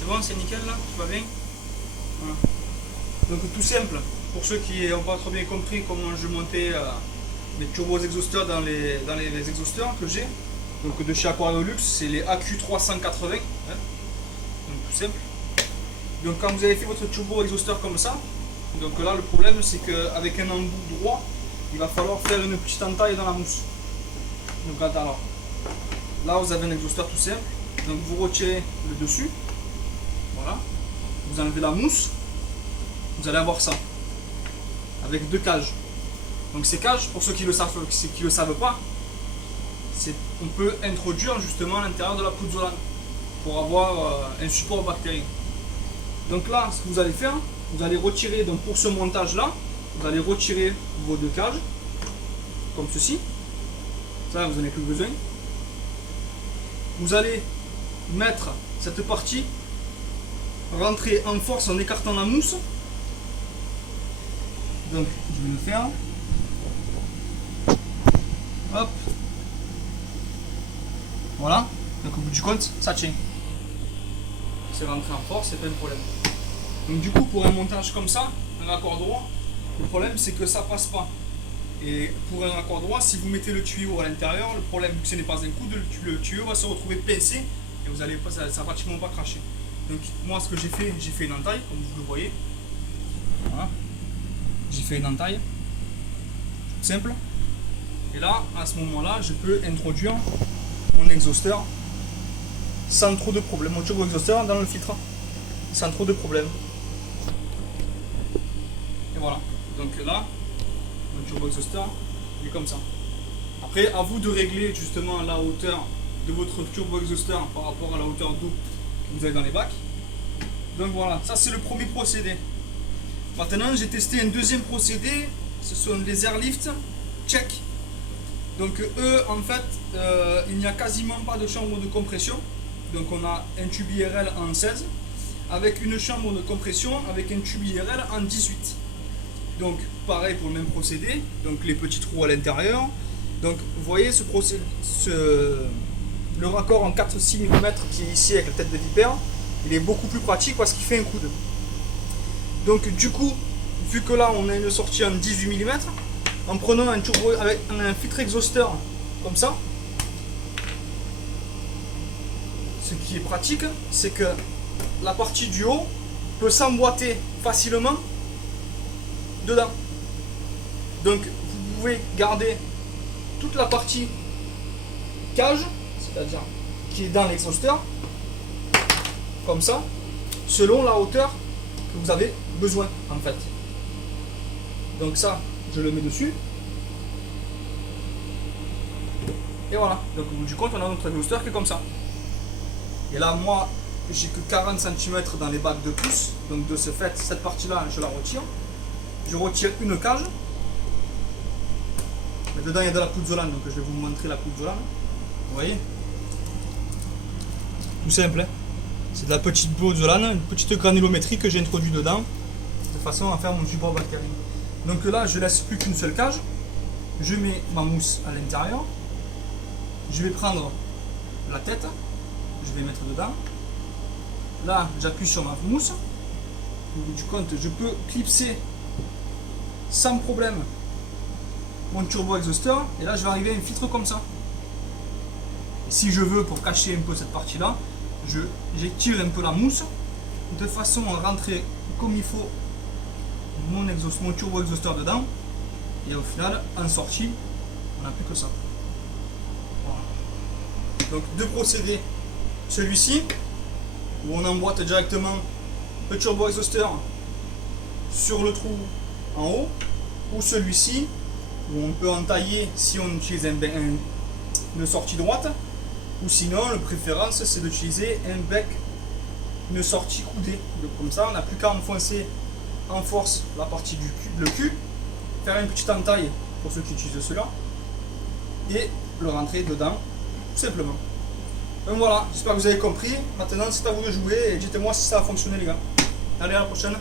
C'est bon, c'est nickel là? Tout va bien? Voilà. Donc tout simple, pour ceux qui n'ont pas trop bien compris comment je montais les turbos exhausteurs dans les exhausteurs que j'ai. Donc de chez Aquariolux, c'est les AQ380. Hein. Donc tout simple. Donc quand vous avez fait votre turbo exhausteur comme ça, donc là le problème c'est qu'avec un embout droit, il va falloir faire une petite entaille dans la mousse. Donc alors, là vous avez un exhausteur tout simple. Donc vous retirez le dessus. Voilà. Vous enlevez la mousse. Vous allez avoir ça. Avec deux cages. Donc ces cages, pour ceux qui le savent pas, on peut introduire justement à l'intérieur de la pouzzolane pour avoir un support bactérien. Donc là, ce que vous allez faire, vous allez retirer, donc pour ce montage là, vous allez retirer vos deux cages, comme ceci. Ça, vous n'en avez plus besoin. Vous allez mettre cette partie, rentrer en force en écartant la mousse. Donc, je vais le faire. Hop. Voilà. Donc, au bout du compte, ça tient. C'est rentré en force, c'est pas un problème. Donc, du coup, pour un montage comme ça, un raccord droit, le problème c'est que ça passe pas. Et pour un raccord droit, si vous mettez le tuyau à l'intérieur, le problème, vu que ce n'est pas un coude, le tuyau va se retrouver pincé et vous allez pas, ça va pratiquement pas cracher. Donc, moi, ce que j'ai fait une entaille, comme vous le voyez. Voilà. J'ai fait une entaille simple et là à ce moment là je peux introduire mon exhausteur sans trop de problème, mon turbo exhausteur dans le filtre sans trop de problème. Et voilà, donc là mon turbo exhausteur il est comme ça. Après à vous de régler justement la hauteur de votre turbo exhausteur par rapport à la hauteur d'eau que vous avez dans les bacs. Donc voilà, ça c'est le premier procédé. Maintenant, j'ai testé un deuxième procédé, ce sont les airlift check. Donc eux, en fait, il n'y a quasiment pas de chambre de compression. Donc on a un tube IRL en 16 avec une chambre de compression avec un tube IRL en 18. Donc pareil pour le même procédé, donc les petits trous à l'intérieur. Donc vous voyez le raccord en 4-6 mm qui est ici avec la tête de vipère, il est beaucoup plus pratique parce qu'il fait un coude. Donc du coup, vu que là on a une sortie en 18 mm, en prenant un turbo avec un filtre exhausteur comme ça, ce qui est pratique, c'est que la partie du haut peut s'emboîter facilement dedans. Donc vous pouvez garder toute la partie cage, c'est-à-dire qui est dans l'exhausteur, comme ça, selon la hauteur que vous avez besoin en fait. Donc ça, je le mets dessus. Et voilà. Donc au bout du compte, on a notre exhausteur qui est comme ça. Et là, moi, j'ai que 40 cm dans les bacs de pouce. Donc de ce fait, cette partie-là, je la retire. Je retire une cage. Mais dedans, il y a de la pouzzolane. Donc je vais vous montrer la pouzzolane. Vous voyez? Tout simple. Hein, c'est de la petite pouzzolane, une petite granulométrie que j'ai introduit dedans, de façon à faire mon support bactérien. Donc là, je laisse plus qu'une seule cage. Je mets ma mousse à l'intérieur. Je vais prendre la tête. Je vais mettre dedans. Là, j'appuie sur ma mousse. Au bout du compte, je peux clipser sans problème mon turbo exhausteur. Et là, je vais arriver à un filtre comme ça. Et si je veux, pour cacher un peu cette partie-là, j'étire un peu la mousse de façon à rentrer comme il faut mon turbo exhausteur dedans, et au final en sortie on n'a plus que ça. Voilà. Donc deux procédés, celui-ci où on emboîte directement le turbo exhausteur sur le trou en haut, ou celui-ci où on peut entailler si on utilise une sortie droite. Ou sinon, la préférence, c'est d'utiliser un bec, une sortie coudée. Donc comme ça, on n'a plus qu'à enfoncer en force la partie du cul, le cul, faire une petite entaille pour ceux qui utilisent cela, et le rentrer dedans, tout simplement. Donc voilà, j'espère que vous avez compris. Maintenant, c'est à vous de jouer et dites-moi si ça a fonctionné, les gars. Allez, à la prochaine.